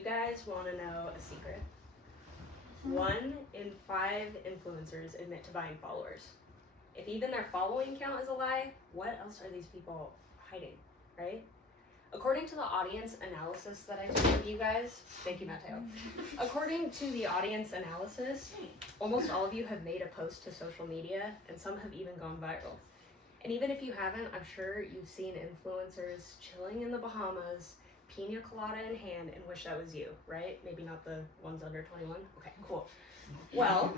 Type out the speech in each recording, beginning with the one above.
you guys want to know a secret? 1 in 5 influencers admit to buying followers. If even their following count is a lie, what else are these people hiding, right? According to the audience analysis that I did with you guys, thank you, Matteo. According to the audience analysis, almost all of you have made a post to social media, and some have even gone viral. And even if you haven't, I'm sure you've seen influencers chilling in the Bahamas, pina colada in hand, and wish that was you, right? Maybe not the ones under 21? Okay, cool. Well,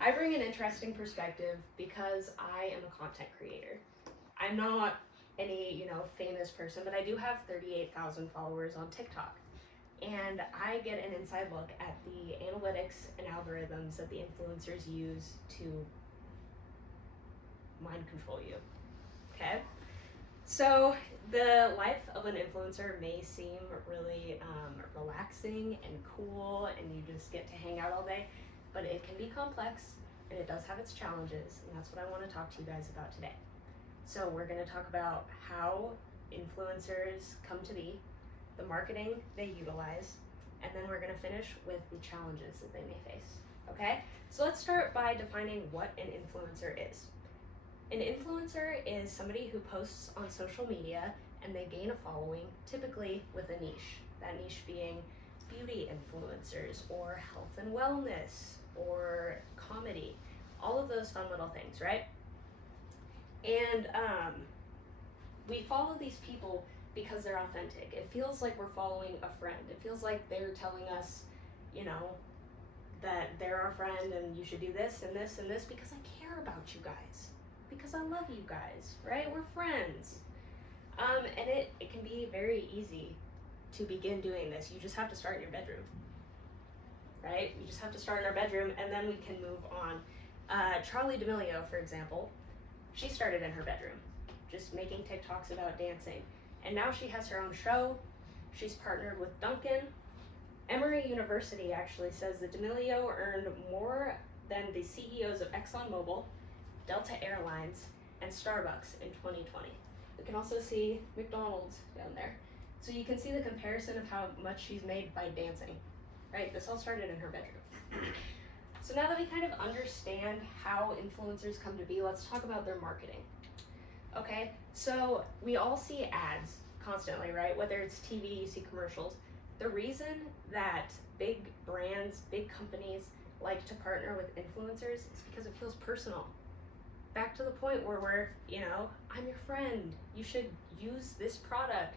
I bring an interesting perspective because I am a content creator. I'm not any, famous person, but I do have 38,000 followers on TikTok. And I get an inside look at the analytics and algorithms that the influencers use to mind control you, okay? So the life of an influencer may seem really relaxing and cool, and you just get to hang out all day, but it can be complex, and it does have its challenges, and that's what I want to talk to you guys about today. So we're going to talk about how influencers come to be, the marketing they utilize, and then we're going to finish with the challenges that they may face, okay? So let's start by defining what an influencer is. An influencer is somebody who posts on social media and they gain a following, typically with a niche. That niche being beauty influencers or health and wellness or comedy, all of those fun little things, right? And we follow these people because they're authentic. It feels like we're following a friend. It feels like they're telling us, that they're our friend and you should do this and this and this because I care about you guys. Because I love you guys, right? We're friends. And it can be very easy to begin doing this. You just have to start in your bedroom, right? You just have to start in our bedroom and then we can move on. Charli D'Amelio, for example, she started in her bedroom, just making TikToks about dancing. And now she has her own show. She's partnered with Dunkin'. Emory University actually says that D'Amelio earned more than the CEOs of ExxonMobil, Delta Airlines, and Starbucks in 2020. We can also see McDonald's down there. So you can see the comparison of how much she's made by dancing, right? This all started in her bedroom. So now that we kind of understand how influencers come to be, let's talk about their marketing. Okay, so we all see ads constantly, right? Whether it's TV, you see commercials. The reason that big brands, big companies like to partner with influencers is because it feels personal. Back to the point where we're, I'm your friend. You should use this product.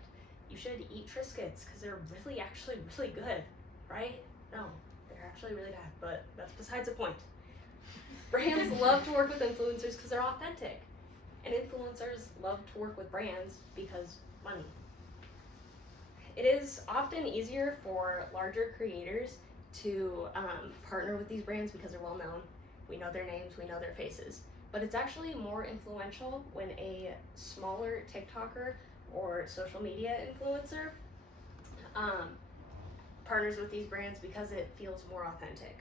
You should eat Triscuits because they're actually really good, right? No, they're actually really bad, but that's besides the point. Brands love to work with influencers because they're authentic. And influencers love to work with brands because money. It is often easier for larger creators to partner with these brands because they're well known. We know their names, we know their faces. But it's actually more influential when a smaller TikToker or social media influencer partners with these brands because it feels more authentic.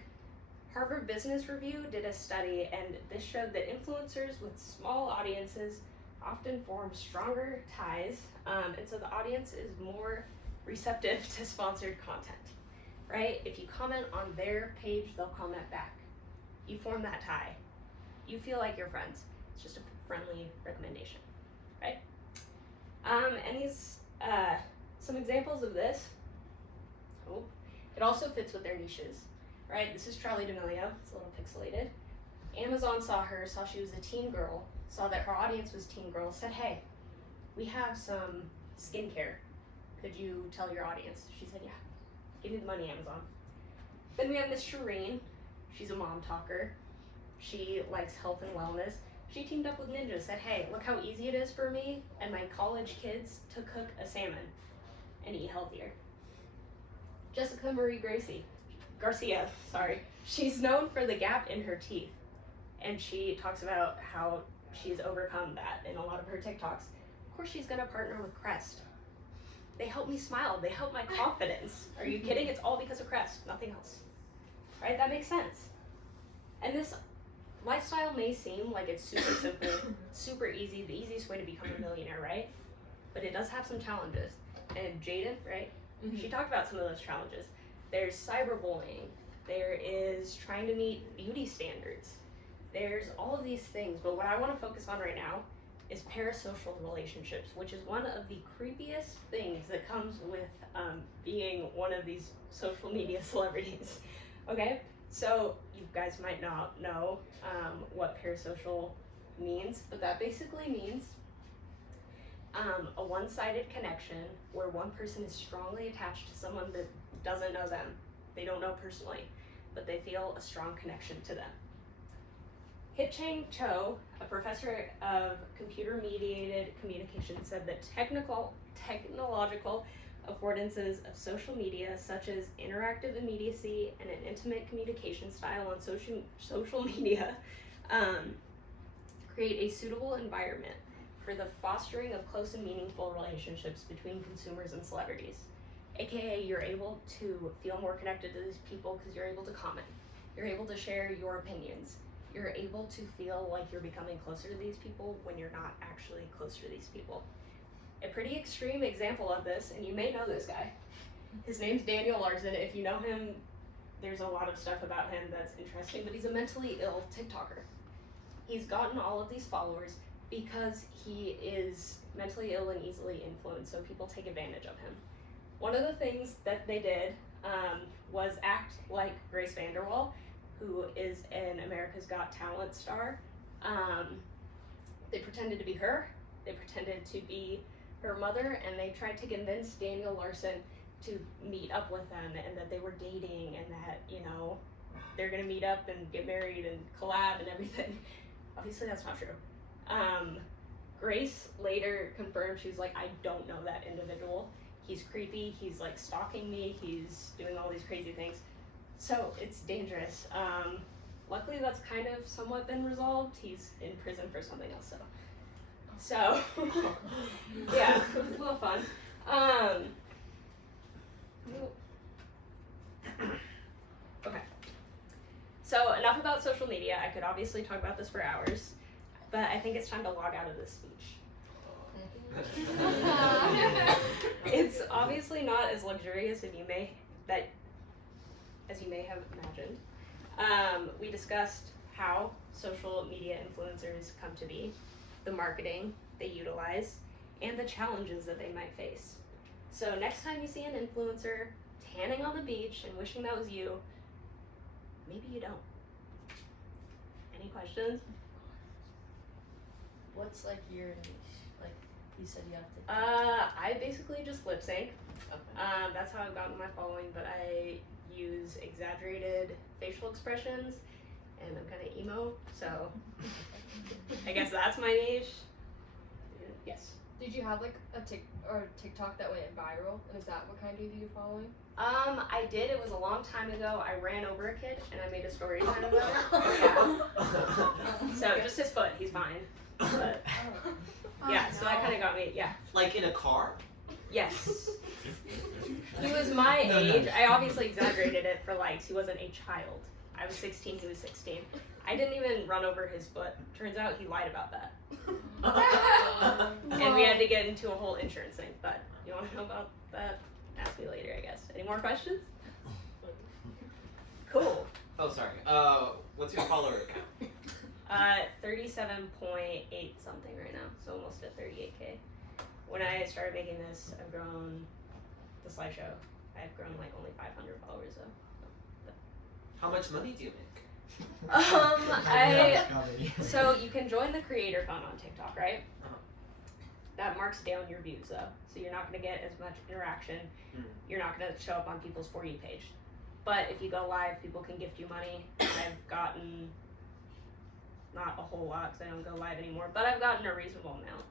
Harvard Business Review did a study, and this showed that influencers with small audiences often form stronger ties, and so the audience is more receptive to sponsored content, right? If you comment on their page, they'll comment back. You form that tie. You feel like you're friends. It's just a friendly recommendation, right? And these, some examples of this, it also fits with their niches, right? This is Charli D'Amelio, it's a little pixelated. Amazon saw she was a teen girl, saw that her audience was teen girls, said, hey, we have some skincare. Could you tell your audience? She said, yeah, give me the money, Amazon. Then we have Miss Shireen. She's a mom talker. She likes health and wellness. She teamed up with Ninja, said, hey, look how easy it is for me and my college kids to cook a salmon and eat healthier. Jessica Marie Garcia, she's known for the gap in her teeth. And she talks about how she's overcome that in a lot of her TikToks. Of course, she's gonna partner with Crest. They help me smile, they help my confidence. Are you kidding? It's all because of Crest, nothing else. Right, that makes sense. And this lifestyle may seem like it's super simple, super easy, the easiest way to become a millionaire, right? But it does have some challenges. And Jaden, right? Mm-hmm. She talked about some of those challenges. There's cyberbullying. There is trying to meet beauty standards. There's all of these things, but what I want to focus on right now is parasocial relationships, which is one of the creepiest things that comes with being one of these social media celebrities. Okay, so you guys might not know what parasocial means, but that basically means a one-sided connection where one person is strongly attached to someone that doesn't know them. They don't know personally, but they feel a strong connection to them. Hip-Chang Cho, a professor of computer-mediated communication, said that technological affordances of social media, such as interactive immediacy and an intimate communication style on social media, create a suitable environment for the fostering of close and meaningful relationships between consumers and celebrities. AKA, you're able to feel more connected to these people because you're able to comment. You're able to share your opinions. You're able to feel like you're becoming closer to these people when you're not actually closer to these people. A pretty extreme example of this, and you may know this guy. His name's Daniel Larson. If you know him, there's a lot of stuff about him that's interesting, but he's a mentally ill TikToker. He's gotten all of these followers because he is mentally ill and easily influenced, so people take advantage of him. One of the things that they did was act like Grace VanderWaal, who is an America's Got Talent star. They pretended to be her, they pretended to be her mother, and they tried to convince Daniel Larson to meet up with them and that they were dating and that, you know, they're gonna meet up and get married and collab and everything. Obviously that's not true. Grace later confirmed, she's like, I don't know that individual. He's creepy, he's like stalking me, he's doing all these crazy things. So it's dangerous. Luckily that's kind of somewhat been resolved. He's in prison for something else, so yeah, it was a little fun. Okay. So enough about social media. I could obviously talk about this for hours, but I think it's time to log out of this speech. It's obviously not as luxurious as you may have imagined. We discussed how social media influencers come to be, the marketing they utilize, and the challenges that they might face. So next time you see an influencer tanning on the beach and wishing that was you, maybe you don't. Any questions? What's like your niche? Like you said you have to. I basically just lip sync. Okay. That's how I've gotten my following, but I use exaggerated facial expressions, and I'm kind of emo, so I guess that's my niche. Yes. Did you have like a TikTok that went viral? And is that what kind gave you your following? I did. It was a long time ago. I ran over a kid and I made a story kind of about it. Yeah. So just his foot, he's fine. But yeah, so that kind of got me. Yeah. Like in a car? Yes. He was my age. I obviously exaggerated it for likes. He wasn't a child. I was 16. He was 16. I didn't even run over his foot. Turns out he lied about that. And we had to get into a whole insurance thing. But you want to know about that? Ask me later, I guess. Any more questions? Cool. Oh, sorry. What's your follower count? 37.8 something right now, so almost at 38K. When I started making this, I've grown the slideshow. I've grown like only 500 followers though. How much money do you make? So you can join the creator fund on TikTok, right? Uh-huh. That marks down your views though, so you're not gonna get as much interaction. You're not gonna show up on people's For You page. But if you go live, people can gift you money. I've gotten not a whole lot because I don't go live anymore, but I've gotten a reasonable amount.